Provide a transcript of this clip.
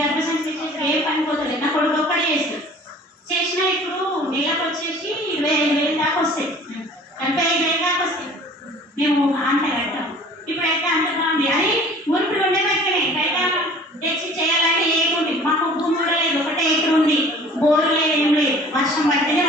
గర్భసంచి చేసి ఏ పని పోతలేదు. నా కొడుకు ఒక్కడే చేస్తాడు. చేసినా ఇప్పుడు నెలకు వచ్చేసి 25,000 దాకా వస్తాయి, 45,000 దాకా వస్తాయి. మేము అంత కట్టాం. ఇప్పుడైతే అంత బాగుంది. అది మురుపులు ఉండే బయటనే బయట తెచ్చి చేయాలంటే ఏముంది. మాకు భూమి కూడా లేదు, ఒకటే ఎకరం ఉంది, బోరు లేదు, ఏం లేదు. వర్షం పడితేనే